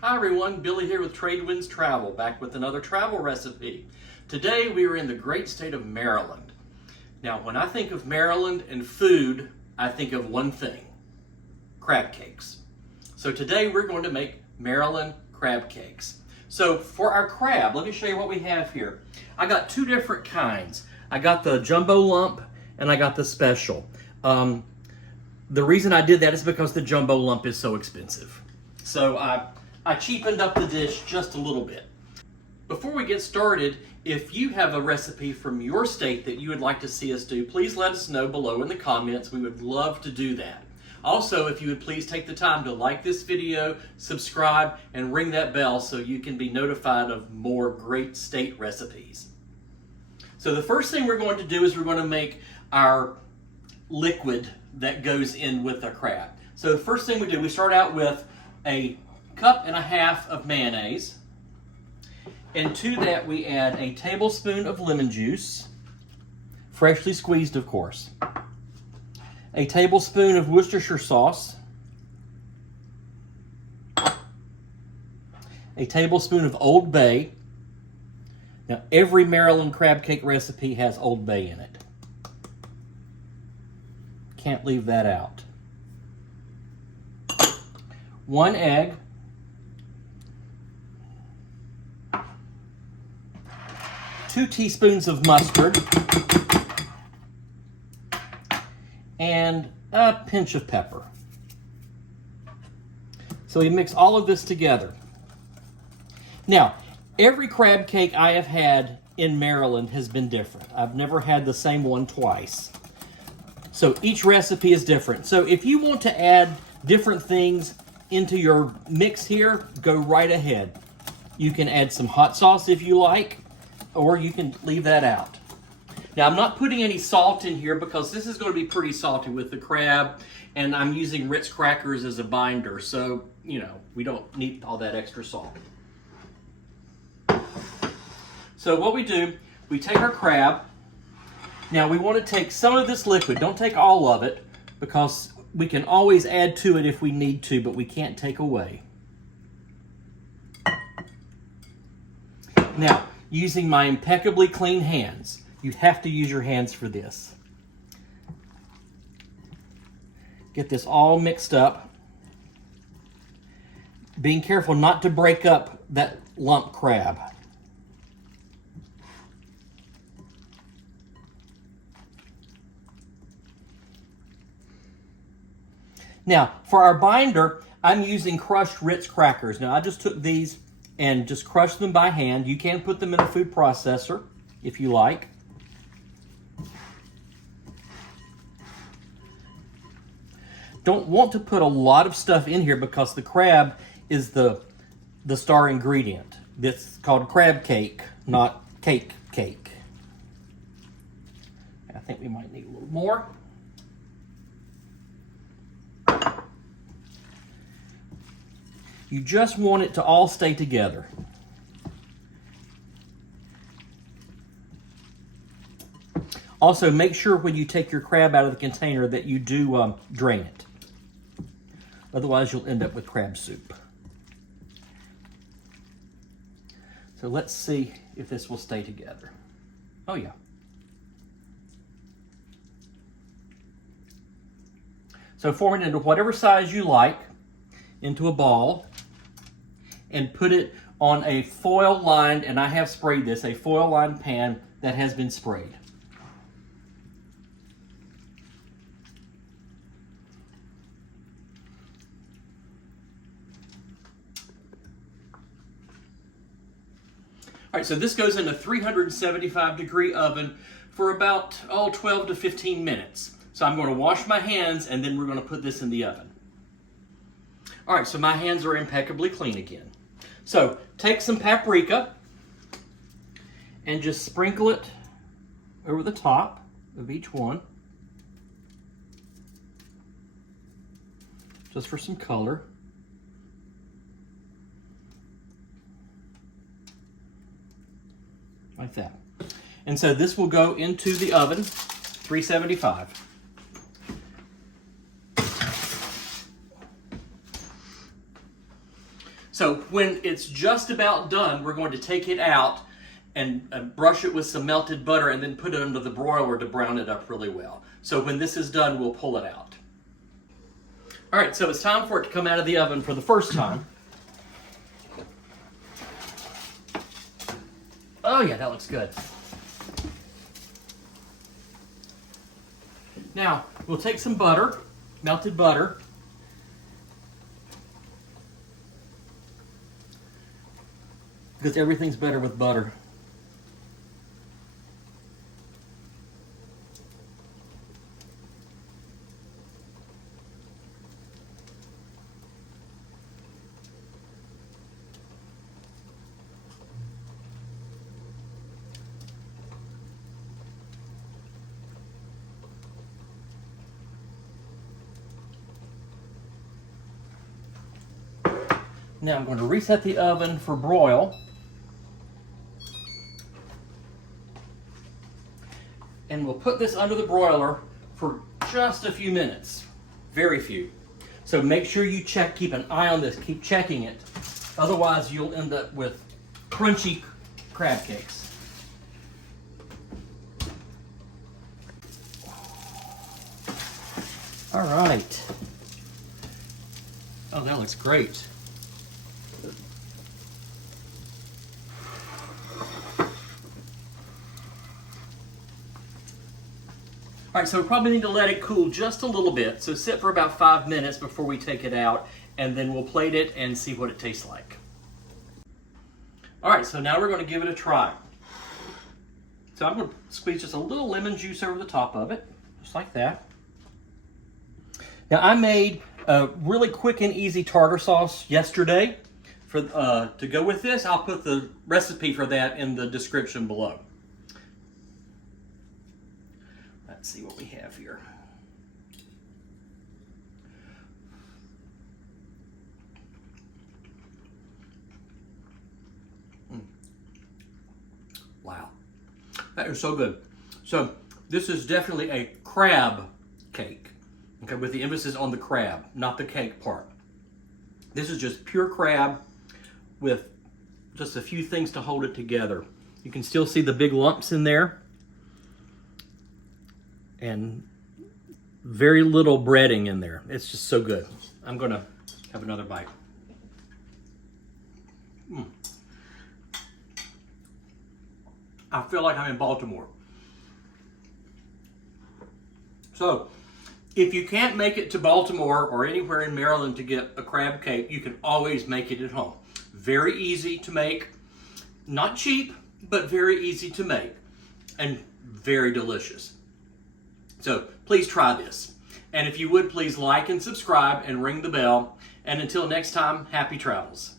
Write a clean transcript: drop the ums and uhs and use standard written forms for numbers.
Hi everyone, Billy here with Tradewinds Travel, back with another travel recipe. Today we are in the great state of Maryland. Now when I think of Maryland and food, I think of one thing, crab cakes. So today we're going to make Maryland crab cakes. So for our crab, let me show you what we have here. I got two different kinds. I got the jumbo lump and I got the special. The reason I did that is because the jumbo lump is so expensive. So I cheapened up the dish just a little bit. Before we get started, if you have a recipe from your state that you would like to see us do, please let us know below in the comments. We would love to do that. Also, if you would please take the time to like this video, subscribe, and ring that bell so you can be notified of more great state recipes. So the first thing we're going to do is we're going to make our liquid that goes in with the crab. So the first thing we do, we start out with a cup and a half of mayonnaise, and to that we add a tablespoon of lemon juice, freshly squeezed of course, a tablespoon of Worcestershire sauce, a tablespoon of Old Bay. Now every Maryland crab cake recipe has Old Bay in it. Can't leave that out. 1 egg, 2 teaspoons of mustard, and a pinch of pepper. So we mix all of this together. Now, every crab cake I have had in Maryland has been different. I've never had the same one twice. So each recipe is different. So if you want to add different things into your mix here, go right ahead. You can add some hot sauce if you like, or you can leave that out. Now I'm not putting any salt in here because this is going to be pretty salty with the crab, and I'm using Ritz crackers as a binder, so you know, we don't need all that extra salt. So what we do, we take our crab. Now we want to take some of this liquid, don't take all of it, because we can always add to it if we need to, but we can't take away. Now, using my impeccably clean hands, you have to use your hands for this. Get this all mixed up. Being careful not to break up that lump crab. Now, for our binder, I'm using crushed Ritz crackers. Now, I just took these and just crushed them by hand. You can put them in a food processor if you like. Don't want to put a lot of stuff in here because the crab is the star ingredient. This is called crab cake, not cake. I think we might need a little more. You just want it to all stay together. Also, make sure when you take your crab out of the container that you do drain it. Otherwise, you'll end up with crab soup. So let's see if this will stay together. Oh yeah. So form it into whatever size you like, into a ball, and put it on a foil-lined, and I have sprayed this, a foil-lined pan that has been sprayed. All right, so this goes in a 375-degree oven for about 12 to 15 minutes. So I'm going to wash my hands, and then we're going to put this in the oven. All right, so my hands are impeccably clean again. So take some paprika and just sprinkle it over the top of each one, just for some color. Like that. And so this will go into the oven, 375. So when it's just about done, we're going to take it out and brush it with some melted butter and then put it under the broiler to brown it up really well. So when this is done, we'll pull it out. All right, so it's time for it to come out of the oven for the first time. Oh yeah, that looks good. Now, we'll take some butter, melted butter, because everything's better with butter. Now I'm going to reset the oven for broil. And we'll put this under the broiler for just a few minutes. Very few. So make sure you check, keep an eye on this, keep checking it. Otherwise you'll end up with crunchy crab cakes. All right. Oh, that looks great. All right, so we probably need to let it cool just a little bit. So sit for about 5 minutes before we take it out, and then we'll plate it and see what it tastes like. All right, so now we're going to give it a try. So I'm going to squeeze just a little lemon juice over the top of it, just like that. Now I made a really quick and easy tartar sauce yesterday. To go with this, I'll put the recipe for that in the description below. Let's see what we have here. Wow, that is so good. So this is definitely a crab cake, okay, with the emphasis on the crab, not the cake part. This is just pure crab with just a few things to hold it together. You can still see the big lumps in there. And very little breading in there. It's just so good. I'm gonna have another bite. I feel like I'm in Baltimore. So, if you can't make it to Baltimore or anywhere in Maryland to get a crab cake, you can always make it at home. Very easy to make. Not cheap, but very easy to make. And very delicious. So please try this. And if you would, please like and subscribe and ring the bell. And until next time, happy travels.